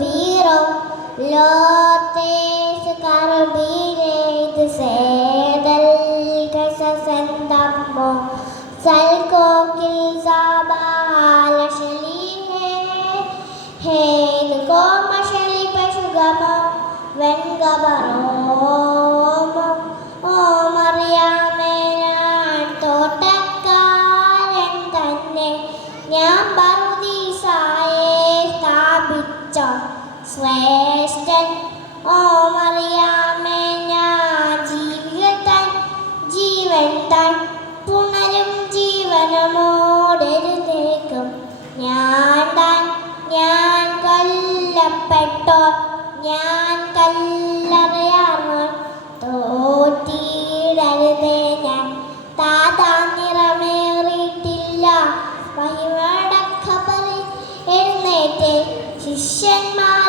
biro, lotes carbide sedel kasasandammo salkokil sabala shalihe hedu koma shali pashugamo vengabaromo o mariame ഞാൻ തോട്ടക്കാരൻ തന്നെ ഞാൻ പറുദീസായെ സ്ഥാപിച്ച ശ്രേഷ്ഠൻ ഓ മറിയാമേ ഞാൻ ജീവൻ താൻ പുണരും ജീവനമോടെഴുന്നേക്കും ഞാൻ കൊല്ലപ്പെട്ടോ ഞാൻ കല്ലറയാർന്നോ തോറ്റിടരുതേ ഞാൻ താതാ നിറമേറിയിട്ടില്ല മഹിമയുടെ ഖബറിൽ എഴുന്നേറ്റ് ശിഷ്യന്മാർ